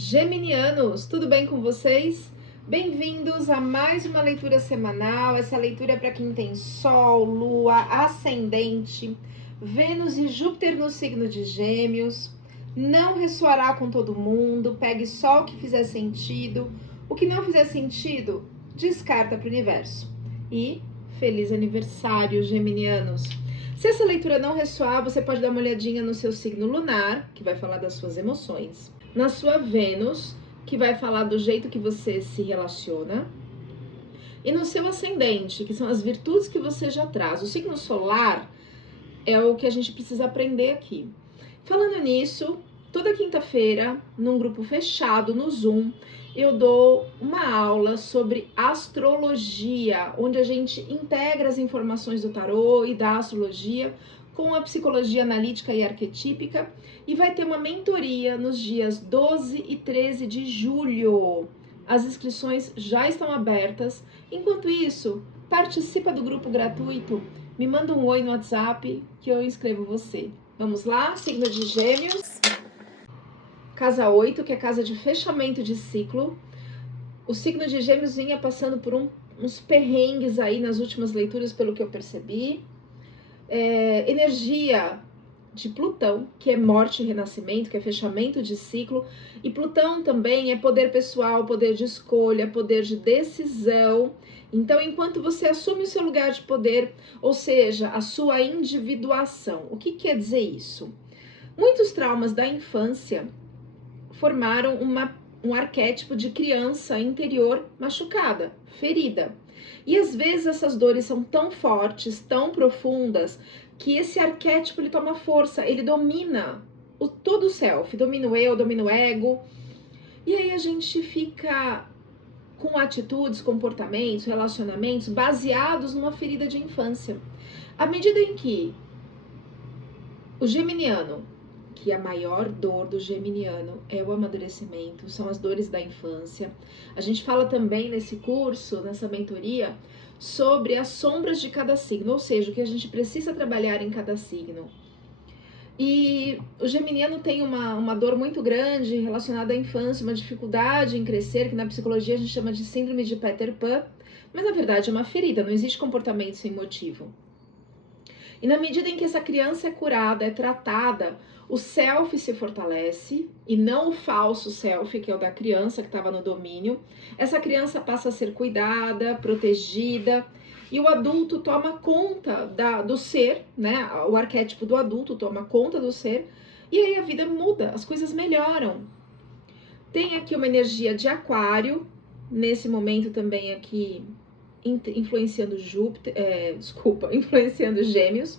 Geminianos, tudo bem com vocês? Bem-vindos a mais uma leitura semanal. Essa leitura é para quem tem Sol, Lua, Ascendente, Vênus e Júpiter no signo de Gêmeos. Não ressoará com todo mundo, pegue só o que fizer sentido. O que não fizer sentido, descarta para o universo. E feliz aniversário, geminianos! Se essa leitura não ressoar, você pode dar uma olhadinha no seu signo lunar, que vai falar das suas emoções, na sua Vênus, que vai falar do jeito que você se relaciona, e no seu ascendente, que são as virtudes que você já traz. O signo solar é o que a gente precisa aprender aqui. Falando nisso, toda quinta-feira, num grupo fechado no Zoom, eu dou uma aula sobre astrologia, onde a gente integra as informações do tarô e da astrologia com a psicologia analítica e arquetípica, e vai ter uma mentoria nos dias 12 e 13 de julho. As inscrições já estão abertas. Enquanto isso, participa do grupo gratuito, me manda um oi no WhatsApp que eu inscrevo você. Vamos lá, signo de Gêmeos, casa 8, que é casa de fechamento de ciclo. O signo de Gêmeos vinha passando por uns perrengues aí nas últimas leituras, pelo que eu percebi. Energia de Plutão, que é morte e renascimento, que é fechamento de ciclo, e Plutão também é poder pessoal, poder de escolha, poder de decisão. Então, enquanto você assume o seu lugar de poder, ou seja, a sua individuação, o que quer dizer isso? Muitos traumas da infância formaram um arquétipo de criança interior machucada, ferida. E às vezes essas dores são tão fortes, tão profundas, que esse arquétipo ele toma força, ele domina todo o self, domina o eu, domina o ego. E aí a gente fica com atitudes, comportamentos, relacionamentos baseados numa ferida de infância. À medida em que o geminiano, que a maior dor do geminiano é o amadurecimento, são as dores da infância. A gente fala também nesse curso, nessa mentoria, sobre as sombras de cada signo, ou seja, o que a gente precisa trabalhar em cada signo. E o geminiano tem uma dor muito grande relacionada à infância, uma dificuldade em crescer, que na psicologia a gente chama de síndrome de Peter Pan, mas na verdade é uma ferida, não existe comportamento sem motivo. E na medida em que essa criança é curada, é tratada, o self se fortalece e não o falso self, que é o da criança que estava no domínio. Essa criança passa a ser cuidada, protegida, e o adulto toma conta do ser, né? O arquétipo do adulto toma conta do ser, e aí a vida muda, as coisas melhoram. Tem aqui uma energia de Aquário, nesse momento também aqui influenciando Júpiter, influenciando Gêmeos.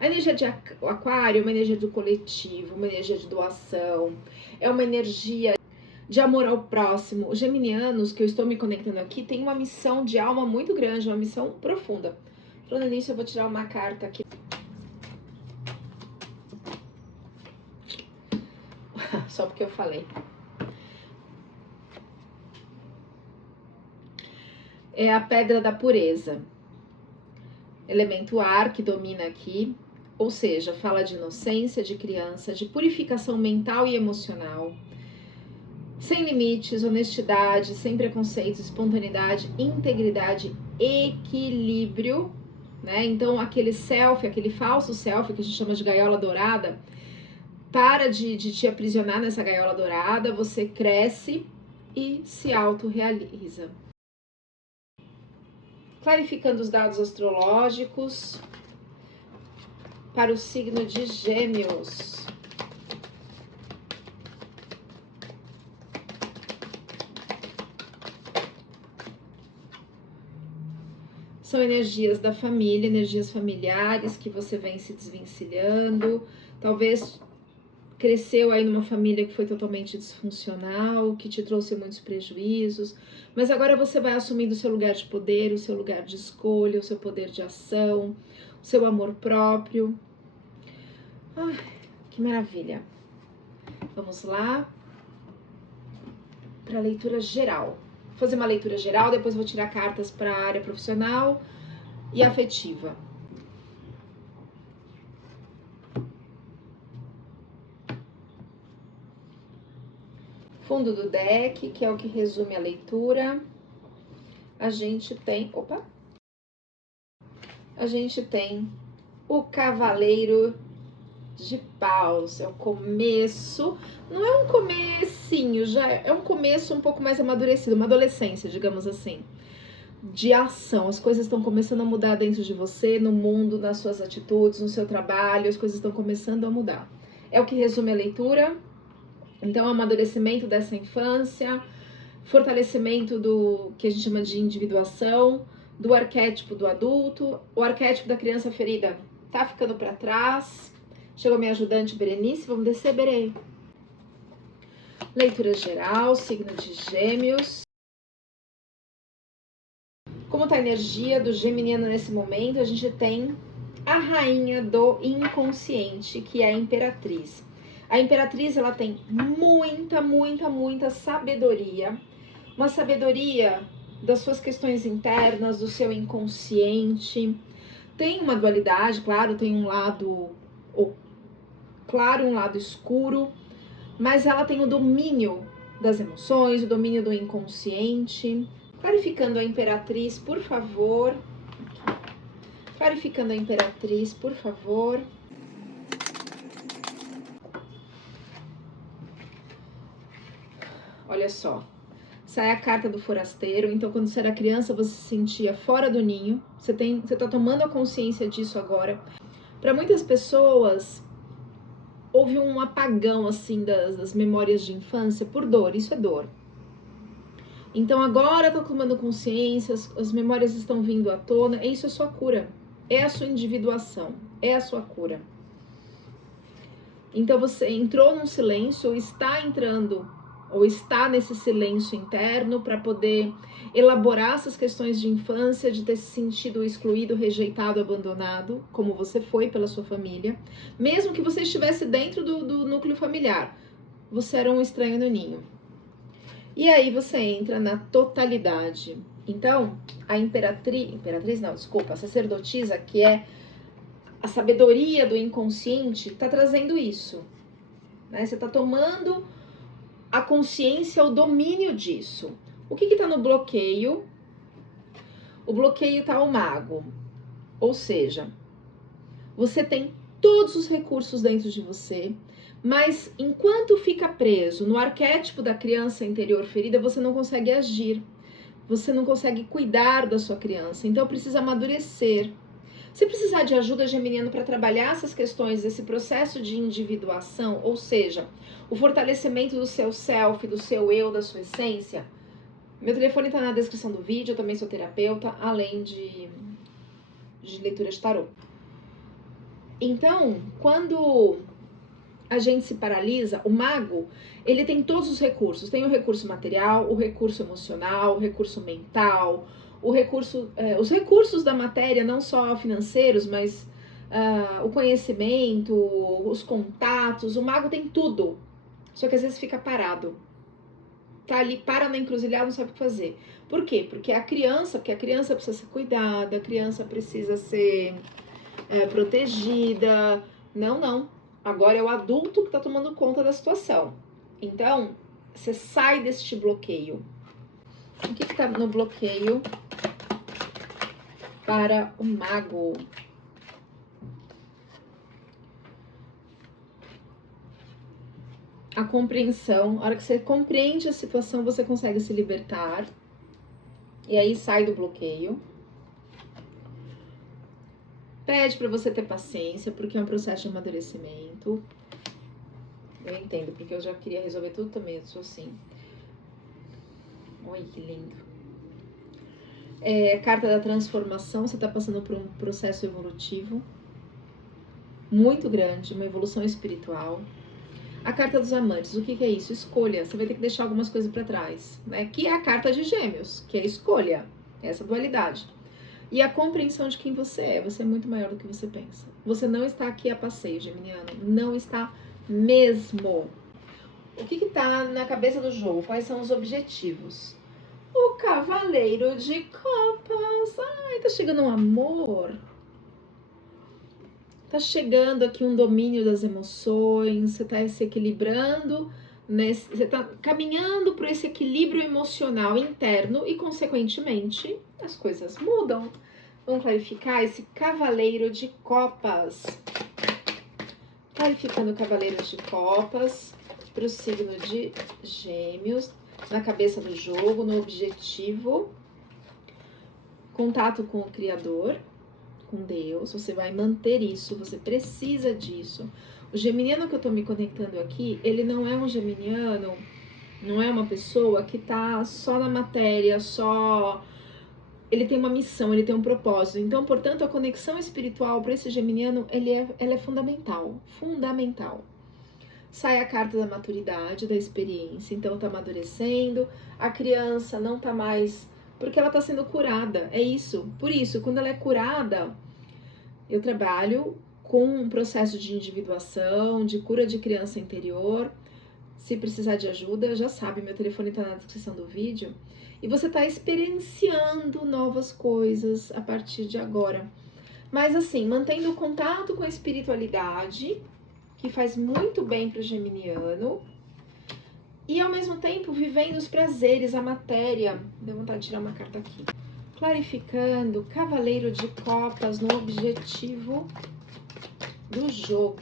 A energia de Aquário é uma energia do coletivo, uma energia de doação, é uma energia de amor ao próximo. Os geminianos, que eu estou me conectando aqui, tem uma missão de alma muito grande, uma missão profunda. Falando nisso, eu vou tirar uma carta aqui. Só porque eu falei. É a pedra da pureza. Elemento ar que domina aqui, ou seja, fala de inocência, de criança, de purificação mental e emocional, sem limites, honestidade, sem preconceitos, espontaneidade, integridade, equilíbrio, né? Então aquele self, aquele falso self que a gente chama de gaiola dourada, para de te aprisionar nessa gaiola dourada, você cresce e se autorrealiza. Clarificando os dados astrológicos para o signo de Gêmeos. São energias da família, energias familiares que você vem se desvencilhando. Talvez cresceu aí numa família que foi totalmente disfuncional, que te trouxe muitos prejuízos, mas agora você vai assumindo o seu lugar de poder, o seu lugar de escolha, o seu poder de ação, o seu amor próprio. Ai, que maravilha! Vamos lá para a leitura geral. Vou fazer uma leitura geral, depois vou tirar cartas para a área profissional e afetiva. Fundo do deck, que é o que resume a leitura. A gente tem, a gente tem o Cavaleiro de Paus. É o começo, não é um comecinho, já é um começo um pouco mais amadurecido, uma adolescência, digamos assim, de ação. As coisas estão começando a mudar dentro de você, no mundo, nas suas atitudes, no seu trabalho, as coisas estão começando a mudar. É o que resume a leitura. Então, é o amadurecimento dessa infância, fortalecimento do que a gente chama de individuação, do arquétipo do adulto, o arquétipo da criança ferida tá ficando para trás. Chegou minha ajudante Berenice, vamos descer, Berei. Leitura geral, signo de Gêmeos. Como tá a energia do geminiano nesse momento? A gente tem a rainha do inconsciente, que é a Imperatriz. A Imperatriz, ela tem muita sabedoria. Uma sabedoria das suas questões internas, do seu inconsciente. Tem uma dualidade, claro, tem um lado claro, um lado escuro, mas ela tem o domínio das emoções, o domínio do inconsciente. Clarificando a Imperatriz, por favor. Clarificando a Imperatriz, por favor. Olha só. Sai a carta do forasteiro. Então, quando você era criança, você se sentia fora do ninho. Você tá tomando a consciência disso agora. Para muitas pessoas, houve um apagão, assim, das memórias de infância por dor. Isso é dor. Então, agora tá tomando consciência, as memórias estão vindo à tona. Isso é sua cura. É a sua individuação. É a sua cura. Então, você entrou num silêncio, ou está entrando, ou está nesse silêncio interno para poder elaborar essas questões de infância, de ter se sentido excluído, rejeitado, abandonado, como você foi pela sua família. Mesmo que você estivesse dentro do núcleo familiar, você era um estranho no ninho. E aí você entra na totalidade. Então, a a sacerdotisa, que é a sabedoria do inconsciente, está trazendo isso. Né? Você está tomando a consciência, o domínio disso. O que está no bloqueio? O bloqueio está o mago. Ou seja, você tem todos os recursos dentro de você, mas enquanto fica preso no arquétipo da criança interior ferida, você não consegue agir. Você não consegue cuidar da sua criança. Então precisa amadurecer. Se precisar de ajuda, geminiano, para trabalhar essas questões, esse processo de individuação, ou seja, o fortalecimento do seu self, do seu eu, da sua essência, meu telefone está na descrição do vídeo, eu também sou terapeuta, além de leitura de tarô. Então, quando a gente se paralisa, o mago, ele tem todos os recursos. Tem o recurso material, o recurso emocional, o recurso mental, os recursos da matéria, não só financeiros, mas o conhecimento, os contatos. O mago tem tudo, só que às vezes fica parado. Tá ali, para na encruzilhada, não sabe o que fazer. Por quê? Porque a criança precisa ser cuidada, a criança precisa ser protegida. Não. Agora é o adulto que tá tomando conta da situação. Então, você sai deste bloqueio. O que tá no bloqueio para o mago? A compreensão. A hora que você compreende a situação, você consegue se libertar. E aí sai do bloqueio. Pede para você ter paciência, porque é um processo de amadurecimento. Eu entendo, porque eu já queria resolver tudo também, eu sou assim. Oi, que lindo. Carta da transformação, você está passando por um processo evolutivo muito grande, uma evolução espiritual. A carta dos amantes, o que é isso? Escolha. Você vai ter que deixar algumas coisas para trás, né? Que é a carta de Gêmeos, que é escolha, essa dualidade. E a compreensão de quem você é. Você é muito maior do que você pensa. Você não está aqui a passeio, geminiano. Não está mesmo. O que está na cabeça do jogo? Quais são os objetivos? O Cavaleiro de Copas. Ai, tá chegando um amor. Tá chegando aqui um domínio das emoções. Você tá se equilibrando você está caminhando por esse equilíbrio emocional interno e, consequentemente, as coisas mudam. Vamos clarificar esse cavaleiro de copas. Clarificando o cavaleiro de copas para o signo de Gêmeos, na cabeça do jogo, no objetivo, contato com o Criador, com Deus, você vai manter isso, você precisa disso. O geminiano que eu tô me conectando aqui, ele não é um geminiano, não é uma pessoa que tá só na matéria, só... Ele tem uma missão, ele tem um propósito. Então, portanto, a conexão espiritual para esse geminiano, ela é fundamental, fundamental. Sai a carta da maturidade, da experiência, então tá amadurecendo, a criança não tá mais... Porque ela tá sendo curada, é isso. Por isso, quando ela é curada, eu trabalho com um processo de individuação, de cura de criança interior. Se precisar de ajuda, já sabe, meu telefone tá na descrição do vídeo. E você tá experienciando novas coisas a partir de agora. Mas assim, mantendo o contato com a espiritualidade, que faz muito bem para o geminiano, e ao mesmo tempo vivendo os prazeres, a matéria. Deu vontade de tirar uma carta aqui. Clarificando, cavaleiro de copas no objetivo do jogo.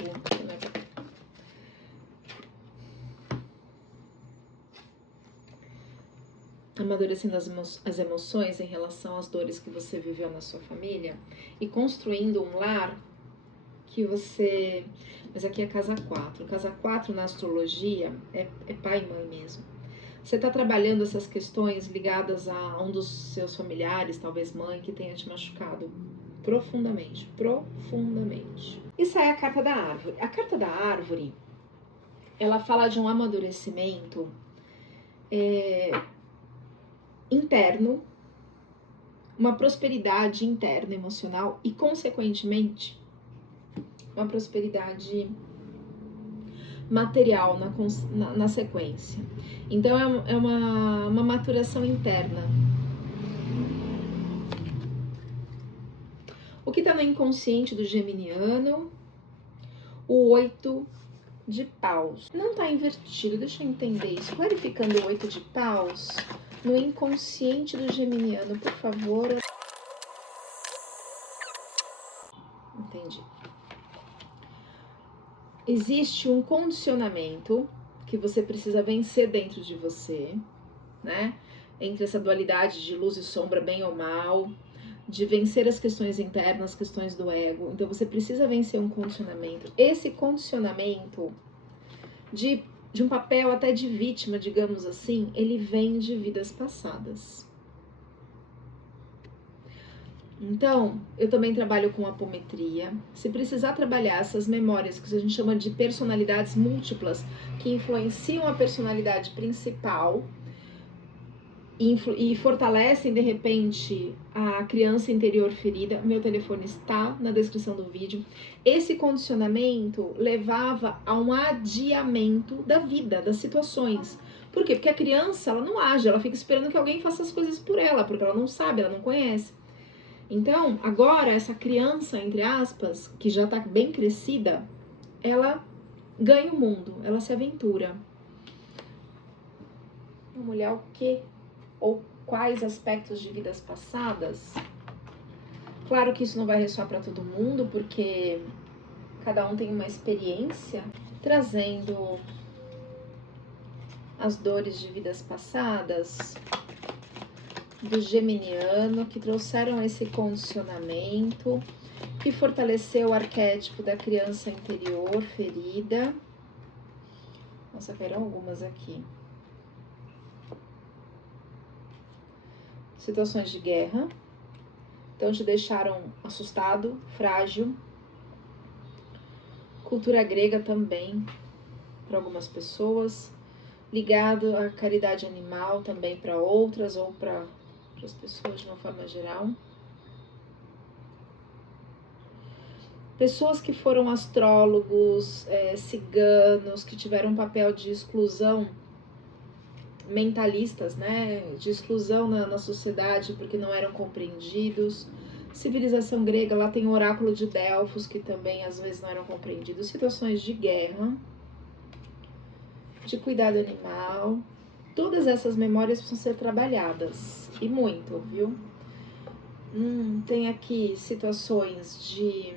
Amadurecendo as emoções em relação às dores que você viveu na sua família e construindo um lar que você... Mas aqui é casa 4. Casa 4 na astrologia é pai e mãe mesmo. Você está trabalhando essas questões ligadas a um dos seus familiares, talvez mãe, que tenha te machucado profundamente, profundamente. E sai a carta da árvore. A carta da árvore, ela fala de um amadurecimento interno, uma prosperidade interna, emocional e, consequentemente, uma prosperidade material na sequência. Então é uma maturação interna. O que está no inconsciente do geminiano? O 8 de paus. Não está invertido, deixa eu entender isso. Clarificando o 8 de paus no inconsciente do geminiano, por favor. Entendi. Existe um condicionamento que você precisa vencer dentro de você, né? Entre essa dualidade de luz e sombra, bem ou mal, de vencer as questões internas, as questões do ego. Então você precisa vencer um condicionamento. Esse condicionamento de um papel até de vítima, digamos assim, ele vem de vidas passadas. Então, eu também trabalho com apometria. Se precisar trabalhar essas memórias que a gente chama de personalidades múltiplas, que influenciam a personalidade principal e fortalecem, de repente, a criança interior ferida, meu telefone está na descrição do vídeo. Esse condicionamento levava a um adiamento da vida, das situações. Por quê? Porque a criança, ela não age, ela fica esperando que alguém faça as coisas por ela, porque ela não sabe, ela não conhece. Então, agora, essa criança, entre aspas, que já está bem crescida, ela ganha o mundo, ela se aventura. Vamos olhar o que ou quais aspectos de vidas passadas. Claro que isso não vai ressoar para todo mundo, porque cada um tem uma experiência, trazendo as dores de vidas passadas do geminiano, que trouxeram esse condicionamento, que fortaleceu o arquétipo da criança interior ferida. Nossa, caíram algumas aqui. Situações de guerra, então te deixaram assustado, frágil. Cultura grega também, para algumas pessoas, ligado à caridade animal também para outras, ou para as pessoas de uma forma geral. Pessoas que foram astrólogos, ciganos, que tiveram um papel de exclusão, mentalistas, né, de exclusão na sociedade porque não eram compreendidos. Civilização grega, lá tem o oráculo de Delfos, que também às vezes não eram compreendidos. Situações de guerra. de cuidado animal. Todas essas memórias precisam ser trabalhadas, e muito, viu? Tem aqui situações de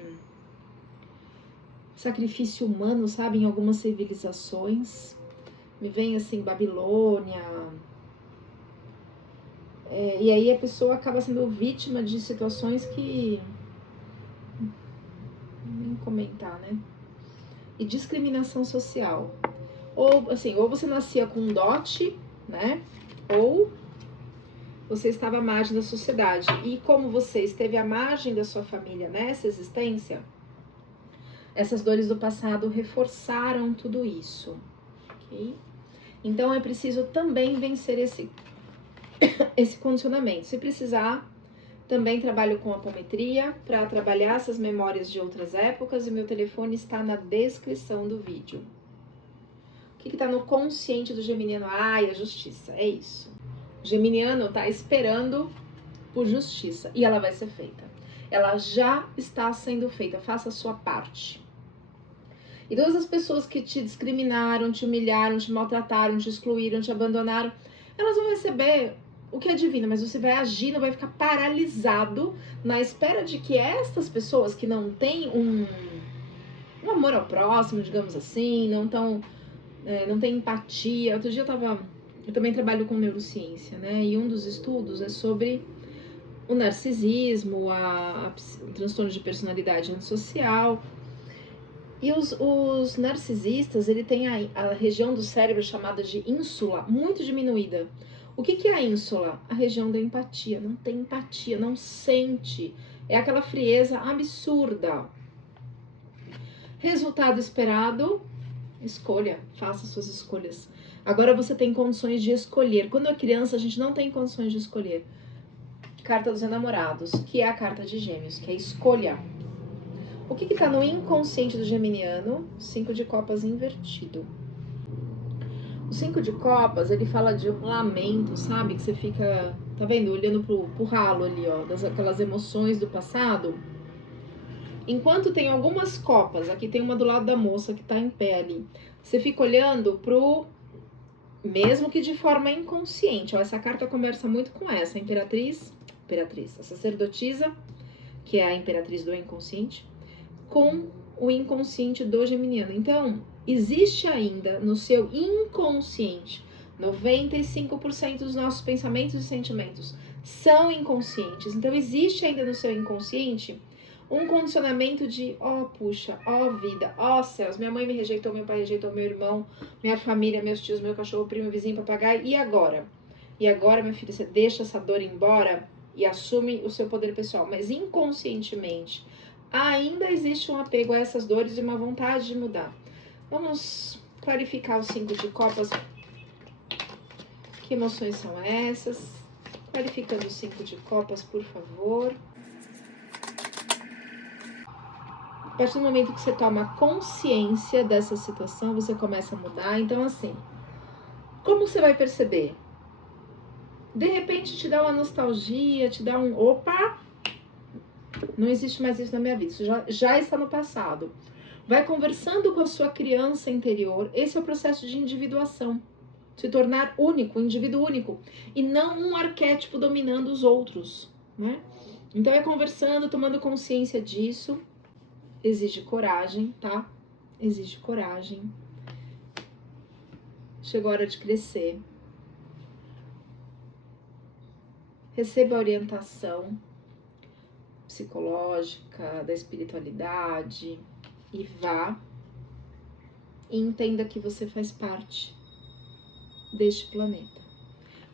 sacrifício humano, sabe, em algumas civilizações. Me vem assim, Babilônia. E aí a pessoa acaba sendo vítima de situações que... nem comentar, né? E discriminação social. Ou assim, ou você nascia com um dote, né? Ou você estava à margem da sociedade. E como você esteve à margem da sua família nessa existência, essas dores do passado reforçaram tudo isso, ok? Então é preciso também vencer esse condicionamento. Se precisar, também trabalho com apometria para trabalhar essas memórias de outras épocas e meu telefone está na descrição do vídeo. O que está no consciente do geminiano? Ai, a justiça, é isso. O geminiano está esperando por justiça e ela vai ser feita. Ela já está sendo feita, faça a sua parte. E todas as pessoas que te discriminaram, te humilharam, te maltrataram, te excluíram, te abandonaram, elas vão receber o que é divino, mas você vai agir, não vai ficar paralisado na espera de que estas pessoas que não têm um amor ao próximo, digamos assim, não tem empatia. Outro dia eu também trabalho com neurociência, né? E um dos estudos é sobre o narcisismo, o transtorno de personalidade antissocial. E os narcisistas, ele tem a região do cérebro chamada de ínsula, muito diminuída. O que é a ínsula? A região da empatia. Não tem empatia, não sente. É aquela frieza absurda. Resultado esperado, escolha, faça suas escolhas. Agora você tem condições de escolher. Quando é criança, a gente não tem condições de escolher. Carta dos enamorados, que é a carta de Gêmeos, que é escolha. O que está no inconsciente do geminiano? 5 de copas invertido. O 5 de copas, ele fala de um lamento, sabe? Que você fica, tá vendo? Olhando pro ralo ali, ó, aquelas emoções do passado. Enquanto tem algumas copas, aqui tem uma do lado da moça que tá em pé ali. Você fica olhando pro... mesmo que de forma inconsciente, ó, essa carta conversa muito com essa, a imperatriz, a sacerdotisa, que é a imperatriz do inconsciente, com o inconsciente do geminiano. Então, existe ainda no seu inconsciente, 95% dos nossos pensamentos e sentimentos são inconscientes. Então, existe ainda no seu inconsciente um condicionamento de, puxa, vida, céus, minha mãe me rejeitou, meu pai rejeitou, meu irmão, minha família, meus tios, meu cachorro, primo, vizinho, papagaio, e agora? E agora, meu filho, você deixa essa dor embora e assume o seu poder pessoal, mas inconscientemente ainda existe um apego a essas dores e uma vontade de mudar. Vamos clarificar os 5 de copas. Que emoções são essas? Clarificando os 5 de copas, por favor. A partir do momento que você toma consciência dessa situação, você começa a mudar. Então, assim, como você vai perceber? De repente te dá uma nostalgia, te dá um... Opa! Não existe mais isso na minha vida, isso já está no passado. Vai conversando com a sua criança interior. Esse é o processo de individuação. Se tornar único, indivíduo único. E não um arquétipo dominando os outros, né? Então é conversando, tomando consciência disso. Exige coragem, tá? Exige coragem. Chegou a hora de crescer. Receba a orientação psicológica, da espiritualidade e vá e entenda que você faz parte deste planeta.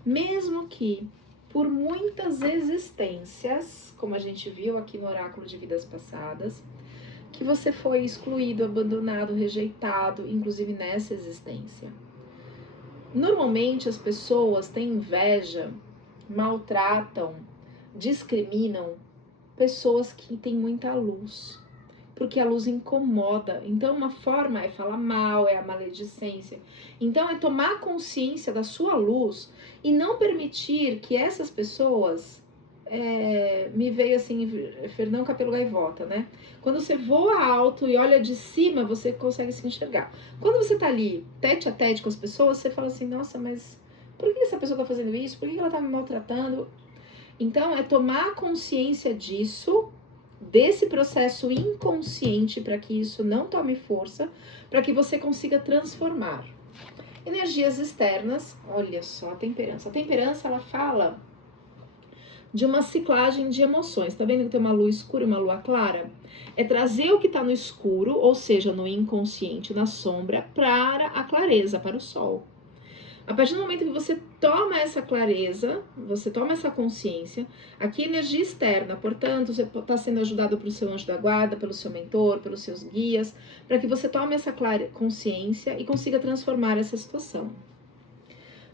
Mesmo que por muitas existências, como a gente viu aqui no oráculo de vidas passadas, que você foi excluído, abandonado, rejeitado, inclusive nessa existência. Normalmente as pessoas têm inveja, maltratam, discriminam pessoas que têm muita luz, porque a luz incomoda. Então uma forma é falar mal, é a maledicência. Então é tomar consciência da sua luz e não permitir que essas pessoas me veio assim, Fernão Capelo Gaivota, né? Quando você voa alto e olha de cima, você consegue se enxergar. Quando você tá ali, tete a tete com as pessoas, você fala assim, nossa, mas por que essa pessoa tá fazendo isso? Por que ela tá me maltratando? Então, é tomar consciência disso, desse processo inconsciente, para que isso não tome força, para que você consiga transformar. Energias externas, olha só a temperança. A temperança, ela fala de uma ciclagem de emoções. Tá vendo que tem uma lua escura e uma lua clara? É trazer o que está no escuro, ou seja, no inconsciente, na sombra, para a clareza, para o sol. A partir do momento que você toma essa clareza, você toma essa consciência, aqui energia externa, portanto, você está sendo ajudado pelo seu anjo da guarda, pelo seu mentor, pelos seus guias, para que você tome essa consciência e consiga transformar essa situação.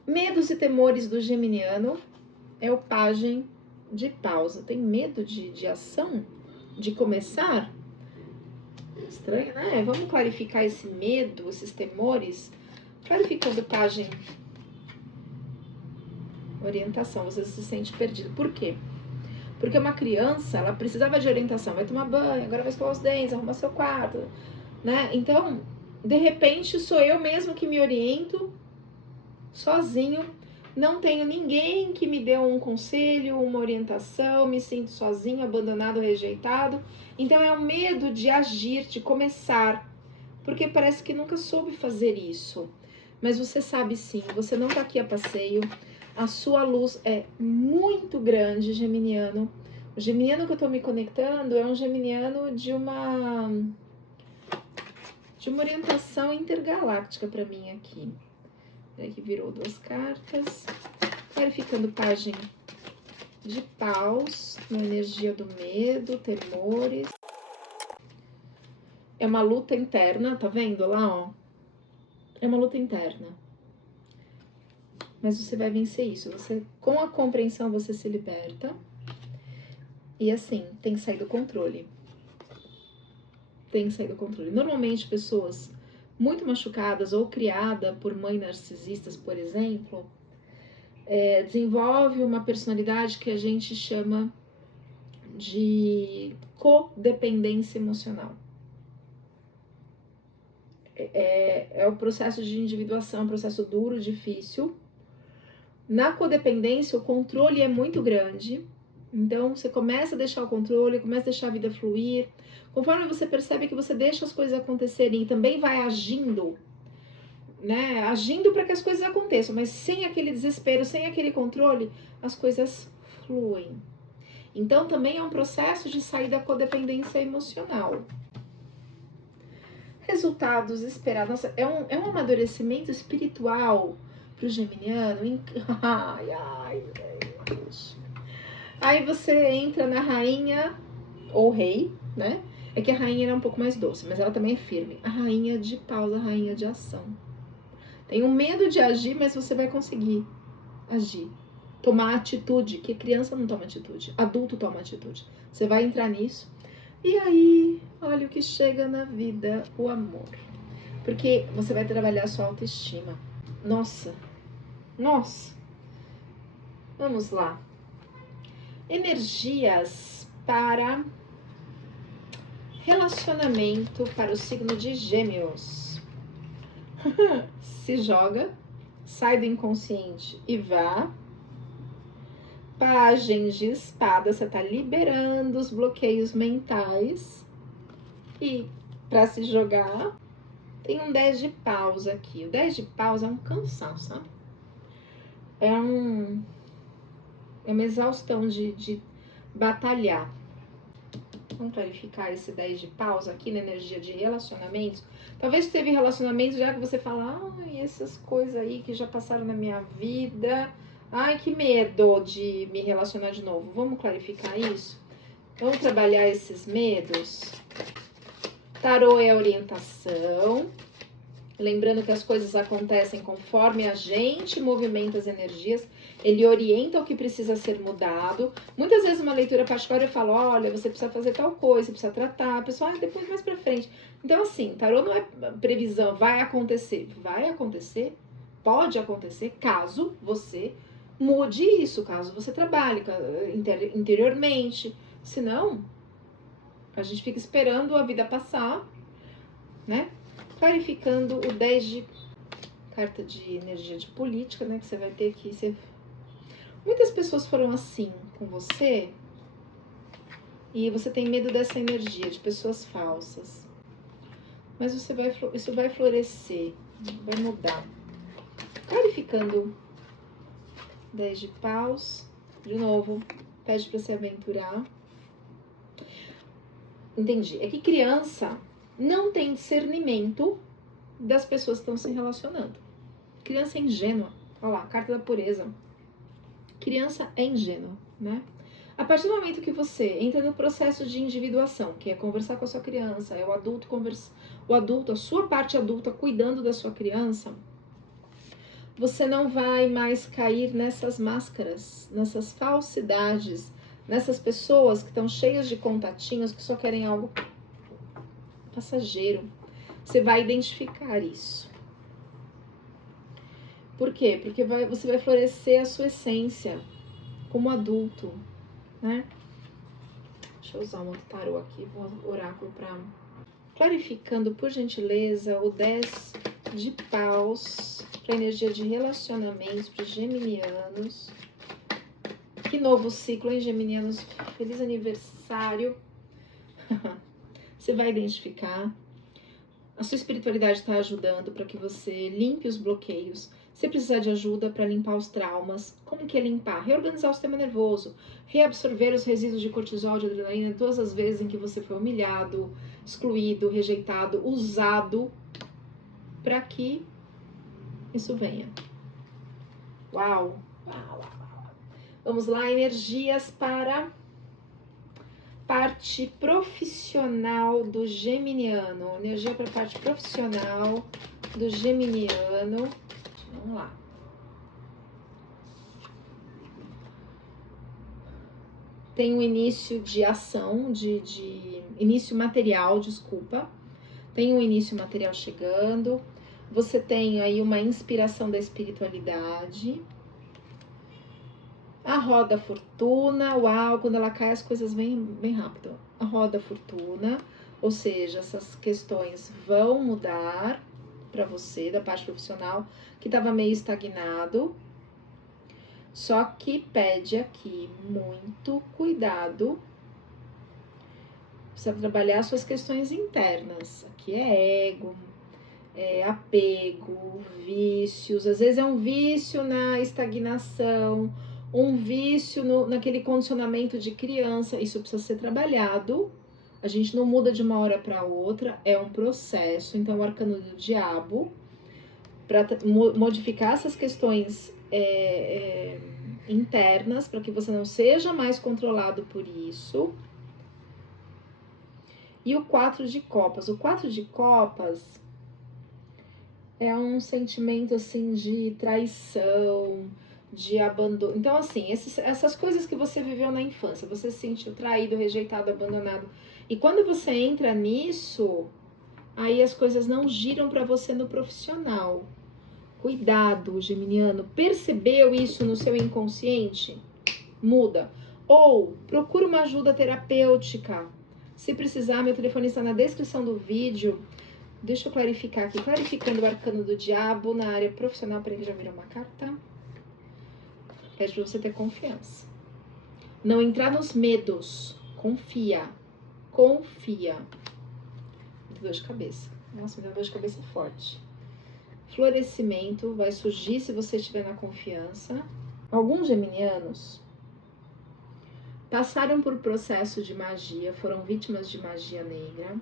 Medos e temores do geminiano é o pajem de pausa. Tem medo de ação? De começar? Estranho, né? Vamos clarificar esse medo, esses temores, clarificando o pajem orientação. Você se sente perdido. Por quê? Porque uma criança, ela precisava de orientação. Vai tomar banho, agora vai escovar os dentes, arrumar seu quarto, né? Então, de repente, sou eu mesmo que me oriento sozinho. Não tenho ninguém que me dê um conselho, uma orientação, me sinto sozinho, abandonado, rejeitado. Então é o medo de agir, de começar, porque parece que nunca soube fazer isso. Mas você sabe sim, você não está aqui a passeio, a sua luz é muito grande, geminiano. O geminiano que eu estou me conectando é um geminiano de uma orientação intergaláctica para mim aqui. Que virou 2 cartas, clarificando página de paus, na energia do medo, temores. É uma luta interna, tá vendo lá, ó? É uma luta interna. Mas você vai vencer isso. Você, com a compreensão, você se liberta. E assim, tem que sair do controle. Tem que sair do controle. Normalmente, pessoas muito machucadas ou criadas por mães narcisistas, por exemplo, desenvolve uma personalidade que a gente chama de codependência emocional. É o processo de individuação, um processo duro, difícil. Na codependência, o controle é muito grande. Então, você começa a deixar o controle, começa a deixar a vida fluir. Conforme você percebe que você deixa as coisas acontecerem e também vai agindo, né? Agindo para que as coisas aconteçam, mas sem aquele desespero, sem aquele controle, as coisas fluem. Então, também é um processo de sair da codependência emocional. Resultados esperados. Nossa, é um amadurecimento espiritual pro geminiano. Ai, Deus. Aí você entra na rainha ou rei, né? É que a rainha era um pouco mais doce, mas ela também é firme. A rainha de paus, a rainha de ação. Tem um medo de agir, mas você vai conseguir agir. Tomar atitude, que criança não toma atitude, adulto toma atitude. Você vai entrar nisso. E aí, olha o que chega na vida, o amor. Porque você vai trabalhar a sua autoestima. Nossa. Vamos lá. Energias para relacionamento para o signo de Gêmeos. Se joga, sai do inconsciente e vá. Pajem de espada, você tá liberando os bloqueios mentais. E para se jogar, tem um 10 de paus aqui. O 10 de paus é um cansaço, sabe? É uma exaustão de batalhar. Vamos clarificar esse 10 de paus aqui na energia de relacionamentos. Talvez teve relacionamentos já que você fala, ai, essas coisas aí que já passaram na minha vida. Ai, que medo de me relacionar de novo. Vamos clarificar isso? Vamos trabalhar esses medos? Tarô é orientação. Lembrando que as coisas acontecem conforme a gente movimenta as energias. Ele orienta o que precisa ser mudado. Muitas vezes uma leitura particular eu falo, olha, você precisa fazer tal coisa, você precisa tratar. A pessoa, depois mais pra frente. Então assim, tarô não é previsão, vai acontecer. Vai acontecer, pode acontecer, caso você Mude isso, caso você trabalhe interiormente. Senão, a gente fica esperando a vida passar, né? Clarificando o 10 de carta de energia de política, né? Que você vai ter que... Muitas pessoas foram assim com você e você tem medo dessa energia, de pessoas falsas. Mas isso vai florescer, vai mudar. Clarificando 10 de paus, de novo, pede para se aventurar. Entendi. É que criança não tem discernimento das pessoas que estão se relacionando. Criança é ingênua. Olha lá, carta da pureza. Criança é ingênua, né? A partir do momento que você entra no processo de individuação, que é conversar com a sua criança, é o adulto, a sua parte adulta cuidando da sua criança, você não vai mais cair nessas máscaras, nessas falsidades, nessas pessoas que estão cheias de contatinhos que só querem algo passageiro. Você vai identificar isso. Por quê? Porque você vai florescer a sua essência como adulto, né? Deixa eu usar um outro tarô aqui, um oráculo para... Clarificando, por gentileza, o 10 de paus para energia de relacionamentos para os geminianos. Que novo ciclo, hein, geminianos? Feliz aniversário. Você vai identificar. A sua espiritualidade está ajudando para que você limpe os bloqueios. Se precisar de ajuda para limpar os traumas, como que é limpar? Reorganizar o sistema nervoso, reabsorver os resíduos de cortisol, de adrenalina, todas as vezes em que você foi humilhado, excluído, rejeitado, usado, para que isso venha. Uau! Uau! Vamos lá, energias para parte profissional do geminiano. Energia para a parte profissional do geminiano. Vamos lá. Tem um início de ação, início material, desculpa. Tem um início material chegando. Você tem aí uma inspiração da espiritualidade. A roda fortuna, uau, quando ela cai as coisas vêm bem rápido. A roda fortuna, ou seja, essas questões vão mudar para você, da parte profissional, que estava meio estagnado. Só que pede aqui muito cuidado. Precisa trabalhar suas questões internas. Aqui é ego, é apego, vícios. Às vezes é um vício na estagnação, um vício naquele condicionamento de criança. Isso precisa ser trabalhado. A gente não muda de uma hora para outra, é um processo. Então, o arcano do diabo, para modificar essas questões internas, para que você não seja mais controlado por isso. E o 4 de copas. O 4 de copas é um sentimento assim de traição, de abandono. Então, assim, essas coisas que você viveu na infância, você se sentiu traído, rejeitado, abandonado. E quando você entra nisso, aí as coisas não giram para você no profissional. Cuidado, geminiano. Percebeu isso no seu inconsciente? Muda. Ou procura uma ajuda terapêutica. Se precisar, meu telefone está na descrição do vídeo. Deixa eu clarificar aqui. Clarificando o arcano do diabo na área profissional. Peraí que já virou uma carta. Pede para você ter confiança. Não entrar nos medos. Confia. Confia. Dor de cabeça. Nossa, me deu dor de cabeça forte. Florescimento vai surgir se você estiver na confiança. Alguns geminianos passaram por processo de magia, foram vítimas de magia negra,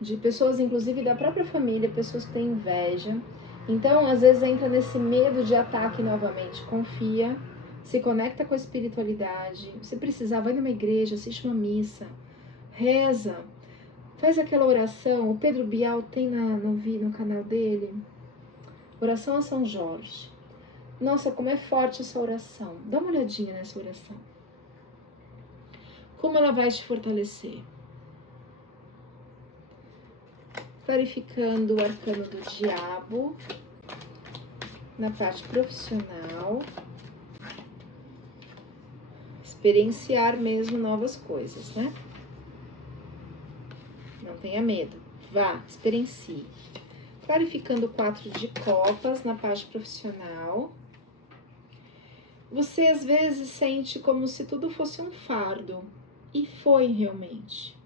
de pessoas, inclusive da própria família, pessoas que têm inveja. Então, às vezes entra nesse medo de ataque novamente. Confia, se conecta com a espiritualidade. Se precisar, vai numa igreja, assiste uma missa, reza, faz aquela oração. O Pedro Bial tem no canal dele, oração a São Jorge. Nossa, como é forte essa oração. Dá uma olhadinha nessa oração. Como ela vai te fortalecer? Clarificando o arcano do diabo na parte profissional. experienciar mesmo novas coisas, né? Não tenha medo, vá, experiencie. Clarificando o 4 de copas na parte profissional. Você às vezes sente como se tudo fosse um fardo, e foi realmente.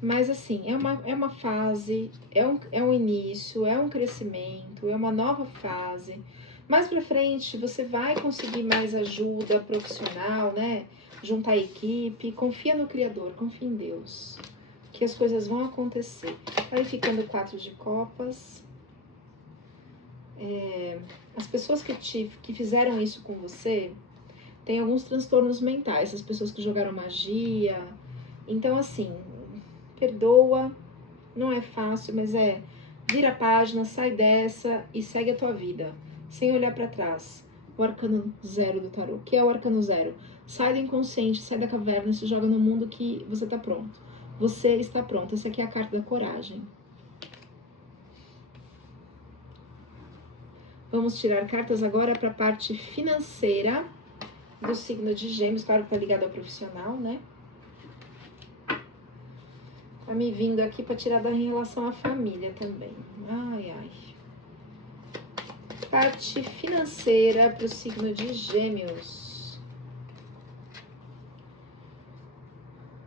Mas assim, é uma fase, é um início, é um crescimento, é uma nova fase. Mais pra frente você vai conseguir mais ajuda profissional, né? Juntar a equipe, confia no Criador, confia em Deus, que as coisas vão acontecer. Vai ficando 4 de copas. As pessoas que fizeram isso com você têm alguns transtornos mentais, as pessoas que jogaram magia. Então assim, perdoa, não é fácil, mas vira a página, sai dessa e segue a tua vida, sem olhar para trás. O arcano 0 do tarô, que é o arcano 0? Sai do inconsciente, sai da caverna e se joga no mundo que você tá pronto. Você está pronto, essa aqui é a carta da coragem. Vamos tirar cartas agora para a parte financeira do signo de Gêmeos, claro que tá ligado ao profissional, né? Tá me vindo aqui para tirar da relação à família também. Ai, ai. Parte financeira para o signo de Gêmeos.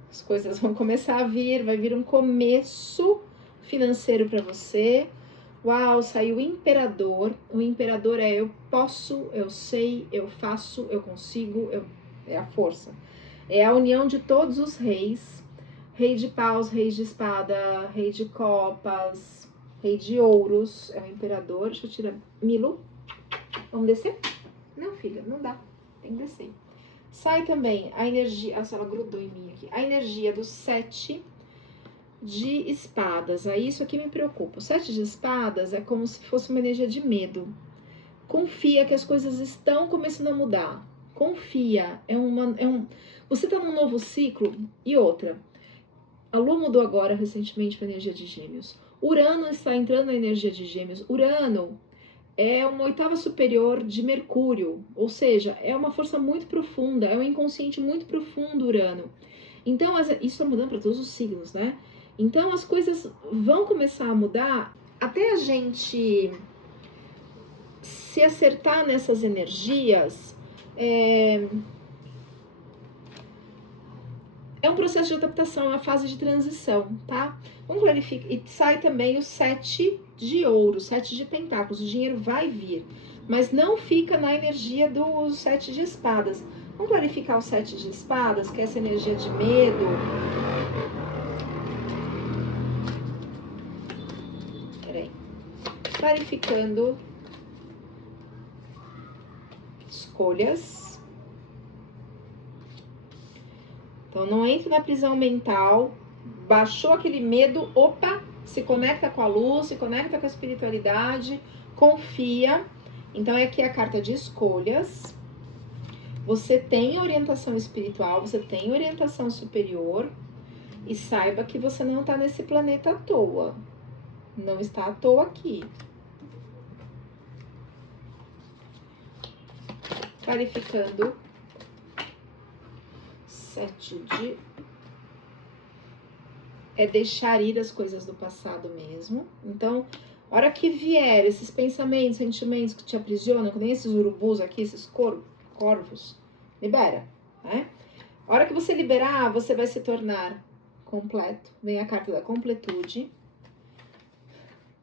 As coisas vão começar a vir, vai vir um começo financeiro para você. Uau, saiu o Imperador. O Imperador é eu posso, eu sei, eu faço, eu consigo, é a força. É a união de todos os reis. Rei de paus, rei de espada, rei de copas, rei de ouros, é o imperador. Deixa eu tirar. Milo, vamos descer? Não, filha, não dá, tem que descer. Sai também a energia, ela grudou em mim aqui, a energia do 7 de espadas. Aí isso aqui me preocupa. O 7 de espadas é como se fosse uma energia de medo. Confia que as coisas estão começando a mudar. Confia, você tá num novo ciclo. E outra, a Lua mudou agora, recentemente, para a energia de Gêmeos. Urano está entrando na energia de Gêmeos. Urano é uma oitava superior de Mercúrio, ou seja, é uma força muito profunda, é um inconsciente muito profundo, Urano. Então, isso está mudando para todos os signos, né? Então, as coisas vão começar a mudar até a gente se acertar nessas energias. É um processo de adaptação, é uma fase de transição, tá? Vamos clarificar. E sai também o 7 de ouro, 7 de pentáculos. O dinheiro vai vir, mas não fica na energia do 7 de espadas. Vamos clarificar o 7 de espadas, que é essa energia de medo. Peraí. Clarificando escolhas. Então, não entre na prisão mental, baixou aquele medo, opa, se conecta com a luz, se conecta com a espiritualidade, confia. Então, é aqui a carta de escolhas. Você tem orientação espiritual, você tem orientação superior, e saiba que você não está nesse planeta à toa. Não está à toa aqui. Clarificando. 7 de... É deixar ir as coisas do passado mesmo. Então, a hora que vier esses pensamentos, sentimentos que te aprisionam, que nem esses urubus aqui, esses corvos, libera, né? A hora que você liberar, você vai se tornar completo. Vem a carta da completude.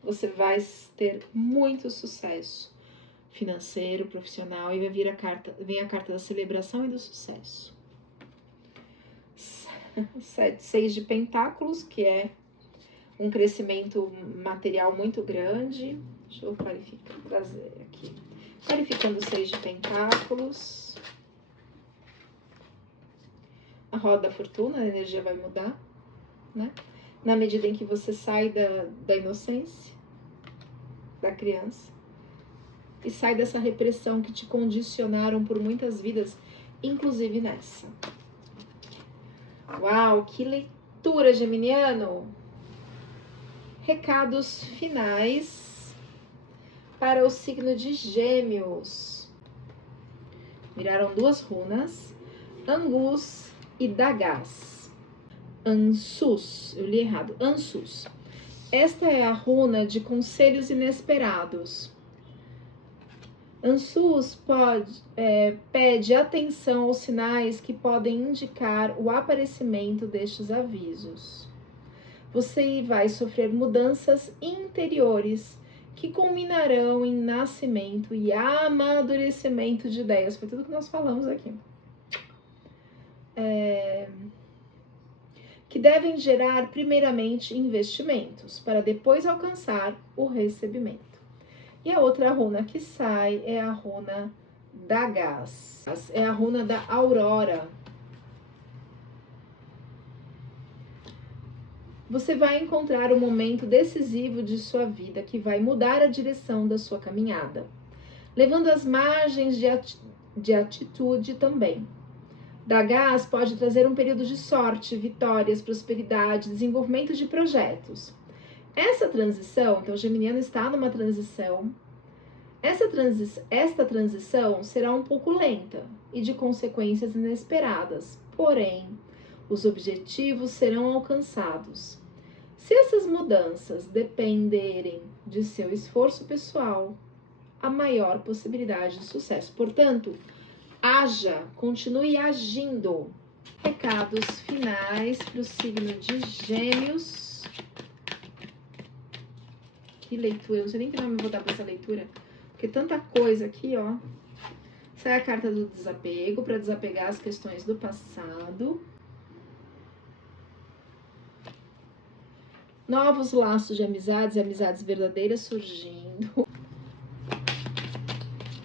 Você vai ter muito sucesso financeiro, profissional, e vai vir vem a carta da celebração e do sucesso. 6 de pentáculos, que é um crescimento material muito grande. Deixa eu clarificar, trazer aqui. Clarificando o 6 de pentáculos. A roda da fortuna, a energia vai mudar, né? Na medida em que você sai da inocência da criança e sai dessa repressão que te condicionaram por muitas vidas, inclusive nessa. Uau, que leitura, geminiano! Recados finais para o signo de Gêmeos. Viraram duas runas. Angus e Dagaz. Ansus, eu li errado, Ansus. Esta é a runa de conselhos inesperados. Ansus pede atenção aos sinais que podem indicar o aparecimento destes avisos. Você vai sofrer mudanças interiores que culminarão em nascimento e amadurecimento de ideias. Foi tudo que nós falamos aqui. Que devem gerar primeiramente investimentos, para depois alcançar o recebimento. E a outra runa que sai é a runa Dagaz, é a runa da aurora. Você vai encontrar um momento decisivo de sua vida que vai mudar a direção da sua caminhada, levando às margens de atitude também. Dagaz pode trazer um período de sorte, vitórias, prosperidade, desenvolvimento de projetos. Essa transição, então o geminiano está numa transição, esta transição será um pouco lenta e de consequências inesperadas, porém, os objetivos serão alcançados. Se essas mudanças dependerem de seu esforço pessoal, há maior possibilidade de sucesso. Portanto, haja, continue agindo. Recados finais para o signo de Gêmeos. Que leitura, eu não sei nem que nome eu vou dar para essa leitura, porque tanta coisa aqui, ó. Sai a carta do desapego, para desapegar as questões do passado. Novos laços de amizades e amizades verdadeiras surgindo.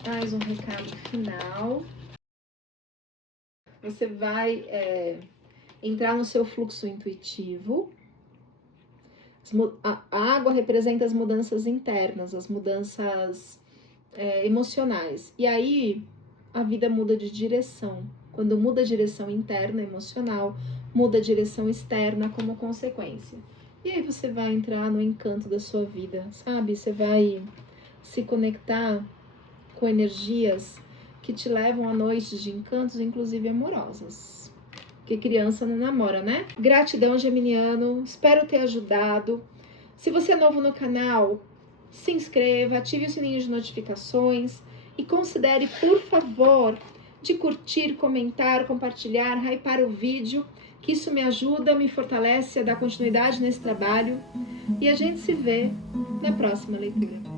Mais um recado final. Você vai entrar no seu fluxo intuitivo. A água representa as mudanças internas, as mudanças emocionais. E aí a vida muda de direção. Quando muda a direção interna, emocional, muda a direção externa como consequência. E aí você vai entrar no encanto da sua vida, sabe? Você vai se conectar com energias que te levam a noites de encantos, inclusive amorosas. Porque criança não namora, né? Gratidão, geminiano. Espero ter ajudado. Se você é novo no canal, se inscreva, ative o sininho de notificações e considere, por favor, de curtir, comentar, compartilhar, hypar o vídeo, que isso me ajuda, me fortalece a dar continuidade nesse trabalho. E a gente se vê na próxima leitura.